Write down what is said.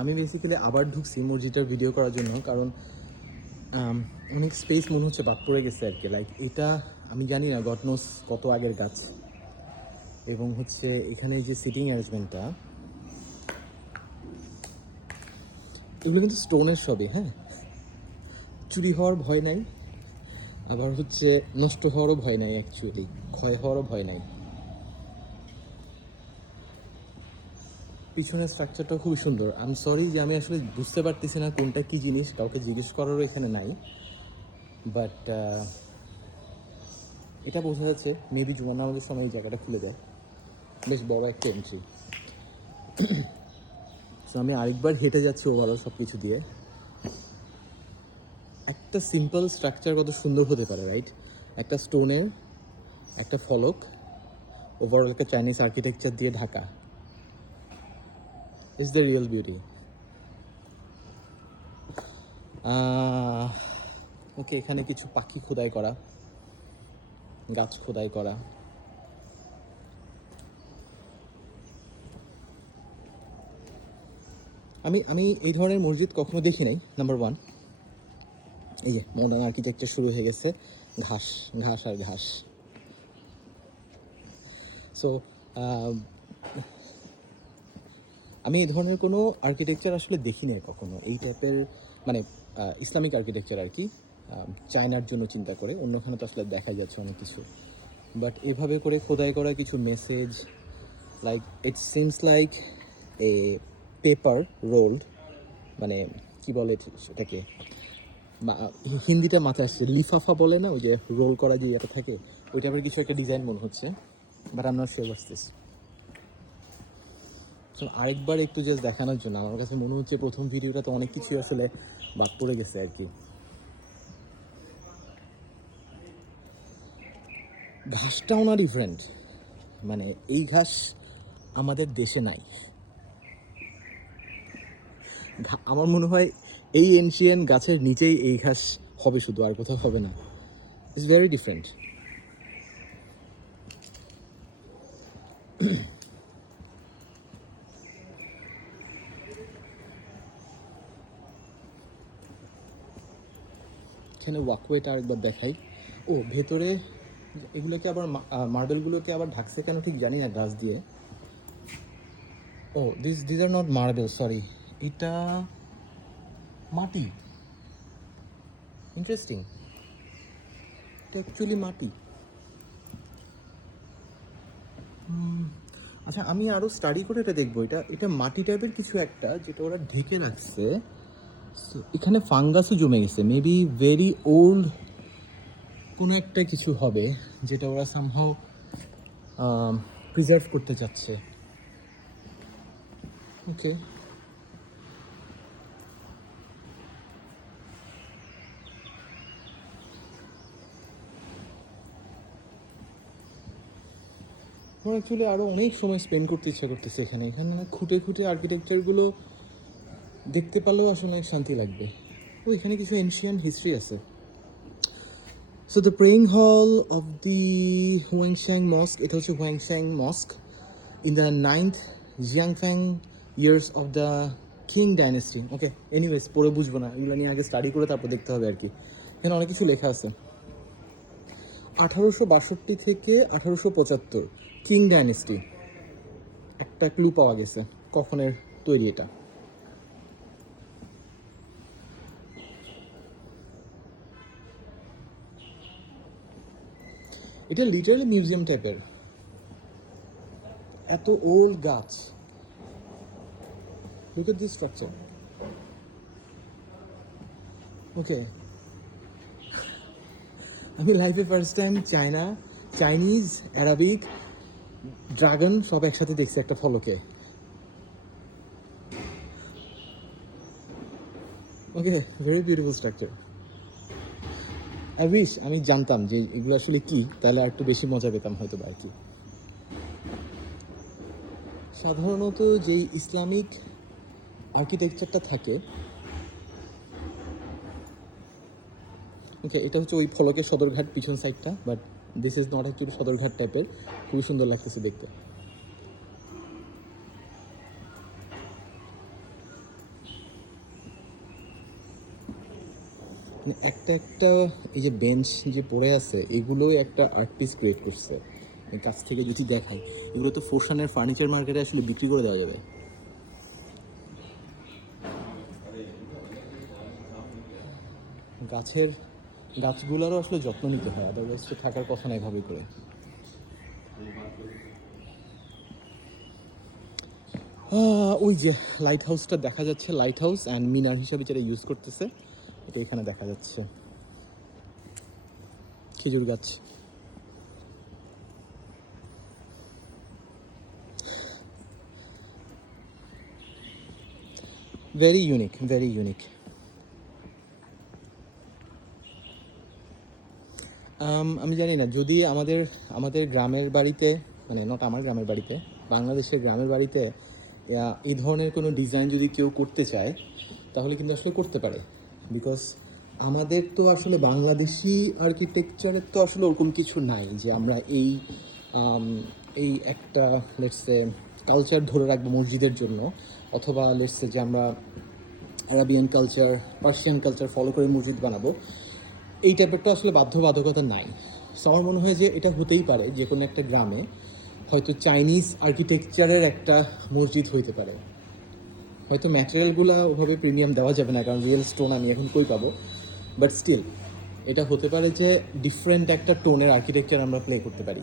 আমি বেসিক্যালি আবার ঢুকছি মসজিদটার ভিডিও করার জন্য, কারণ অনেক স্পেস মনে হচ্ছে বাদ পড়ে গেছে আর কি। লাইক এটা আমি জানি না গড নোস কত আগের গাছ, এবং হচ্ছে এখানে এই যে সিটিং অ্যারেঞ্জমেন্টটা, এগুলো কিন্তু স্টোনের সবই। হ্যাঁ, চুরি হওয়ার ভয় নাই, আবার হচ্ছে নষ্ট হওয়ারও ভয় নাই, অ্যাকচুয়ালি ক্ষয় হওয়ারও ভয় নাই। পিছনের স্ট্রাকচারটা খুবই সুন্দর। আমি সরি যে আমি আসলে বুঝতে পারতেছি না কোনটা কী জিনিস, কাউকে জিজ্ঞেস করারও এখানে নাই, বাট এটা বোঝা যাচ্ছে মেবি জুমার নামাজের সময় এই জায়গাটা খুলে দেয়। বেশ বড় একটা এন্ট্রি। সো আমি আরেকবার হেঁটে যাচ্ছি ওভারঅল সব কিছু দিয়ে। একটা সিম্পল স্ট্রাকচার কত সুন্দর হতে পারে, রাইট? একটা স্টোনের একটা ফলক, ওভারঅল একটা চাইনিজ আর্কিটেকচার দিয়ে ঢাকা, is the real beauty. Okay, এখানে কিছু পাখি খোদাই করা, গাছ খোদাই করা। আমি আমি এই ধরনের মসজিদ কখনো দেখি নাই, নাম্বার ওয়ান। এই যে মডার্ন আর্কিটেকচার শুরু হয়ে গেছে, ঘাস ঘাস আর ঘাস। সো আমি এই ধরনের কোনো আর্কিটেকচার আসলে দেখি নাই কখনো, এই টাইপের, মানে ইসলামিক আর্কিটেকচার আর কি। চায়নার জন্য চিন্তা করে, অন্যখানে তো আসলে দেখা যাচ্ছে অনেক কিছু, বাট এভাবে করে খোদাই করা কিছু message, like it seems like a paper rolled, মানে কি বলে সেটাকে, হিন্দিটা মাথায় আসছে, লিফাফা বলে না, ওই যে রোল করা যে ইয়েটা থাকে, ওই টাইপের কিছু একটা ডিজাইন মনে হচ্ছে, but I am not sure what's this. So আরেকবার একটু জাস্ট দেখানোর জন্য, আমার কাছে মনে হচ্ছে প্রথম ভিডিওটা তো অনেক কিছুই আসলে বাদ পড়ে গেছে আর কি। ঘাসটাও না ডিফারেন্ট, মানে এই ঘাস আমাদের দেশে নাই। আমার মনে হয় এই এনশিয়ান গাছের নিচেই এই ঘাস হবে, শুধু আর কোথাও হবে না। It's very different. এখানে ওয়াকওয়েটা আরেকবার দেখাই। ও ভেতরে এগুলোকে আবার মার্বেলগুলোকে আবার ঢাকছে কেন ঠিক জানি না, গাছ দিয়ে। Oh this are not marble, sorry, এটা মাটি। ইন্টারেস্টিং, এটা অ্যাকচুয়ালি মাটি। আচ্ছা, আমি আরও স্টাডি করে এটা দেখবো। এটা এটা মাটি টাইপের কিছু একটা, যেটা ওরা ঢেকে রাখছে। So, এখানে ফাঙ্গাসও জমে গেছে, মেবি ভেরি ওল্ড কোনো একটা কিছু হবে, যেটা ওরা সামহাও প্রিজার্ভ করতে চাচ্ছে। ওকে, আমার অ্যাকচুয়ালি আরও অনেক সময় স্পেন্ড করতে ইচ্ছা করতেছে এখানে। এখানে না খুঁটে খুঁটে আর্কিটেকচারগুলো দেখতে পারলেও আসলে অনেক শান্তি লাগবে। ও এখানে কিছু এনশিয়ান হিস্ট্রি আছে। So the praying hall of the হুয়াংশ্যাং মস্ক, এটা হচ্ছে হুয়াংশ্যাং মস্ক ইন দ্য 9th জিয়াংফ্যাং years of the king dynasty. Okay, anyways পড়ে বুঝবো না, এগুলো নিয়ে আগে স্টাডি করে তারপর দেখতে হবে আর কি। এখানে অনেক কিছু লেখা আছে। 1862 থেকে 1875 কিং ডাইনেস্টি, একটা ক্লু পাওয়া গেছে কখনের তৈরি এটা। এটা লিটারালি মিউজিয়াম টাইপের, এত ওল্ড গাছ। Look at this structure. Okay, আমি লাইফে first time Chinese, Arabic, dragon সব একসাথে দেখছি একটা ফলকে। Okay, very beautiful structure. I wish আমি জানতাম যে এগুলো আসলে কি, তাহলে আর একটু বেশি মজা পেতাম হয়তো আর কি। সাধারণত যেই ইসলামিক আর্কিটেকচারটা থাকে, ওকে, এটা হচ্ছে ওই ফলকের সদরঘাট পিছন সাইডটা, but this is not actually Sadarghat টাইপের। খুবই সুন্দর লাগতেছে দেখতে। মানে একটা একটা এই যে বেঞ্চ যে পড়ে আছে এগুলোই একটা আর্ট পিস ক্রিয়েট করছে। এই কাছ থেকে যদি দেখাই, এগুলো তো ফোরশানের ফার্নিচার মার্কেটে আসলে বিক্রি করে দেওয়া যাবে। গাছের গাছগুলোরও আসলে যত্ন নিতে হয়, আদারওয়াইজ তো থাকার কথা না এভাবে করে। ওই যে লাইট হাউসটা দেখা যাচ্ছে, লাইট হাউস অ্যান্ড মিনার হিসাবে যেটা ইউজ করতেছে এটা এখানে দেখা যাচ্ছে। খেজুর গাছ। Very unique, very unique. আমি জানি না যদি আমাদের আমাদের গ্রামের বাড়িতে, মানে নট আমার গ্রামের বাড়িতে, বাংলাদেশের গ্রামের বাড়িতে এই ধরনের কোনো ডিজাইন যদি কেউ করতে চায় তাহলে কিন্তু আসলে করতে পারে। বিকজ আমাদের তো আসলে বাংলাদেশি আর্কিটেকচারের তো আসলে ওরকম কিছু নাই যে আমরা আম, এই একটা লেটসে কালচার ধরে রাখবো মসজিদের জন্য, অথবা লেটসে যে আমরা Arabian culture, Persian culture follow করে মসজিদ বানাবো। এই টাইপের তো আসলে বাধ্যবাধকতা নাই। সো আমার মনে হয় যে এটা হতেই পারে যে কোনো একটা গ্রামে হয়তো চাইনিজ আর্কিটেকচারের একটা মসজিদ হইতে পারে। হয়তো ম্যাটেরিয়ালগুলো ওভাবে প্রিমিয়াম দেওয়া যাবে না, কারণ রিয়েল স্টোন আমি এখন কই পাবো, বাট স্টিল এটা হতে পারে যে ডিফারেন্ট একটা টোনের আর্কিটেকচার আমরা প্লে করতে পারি।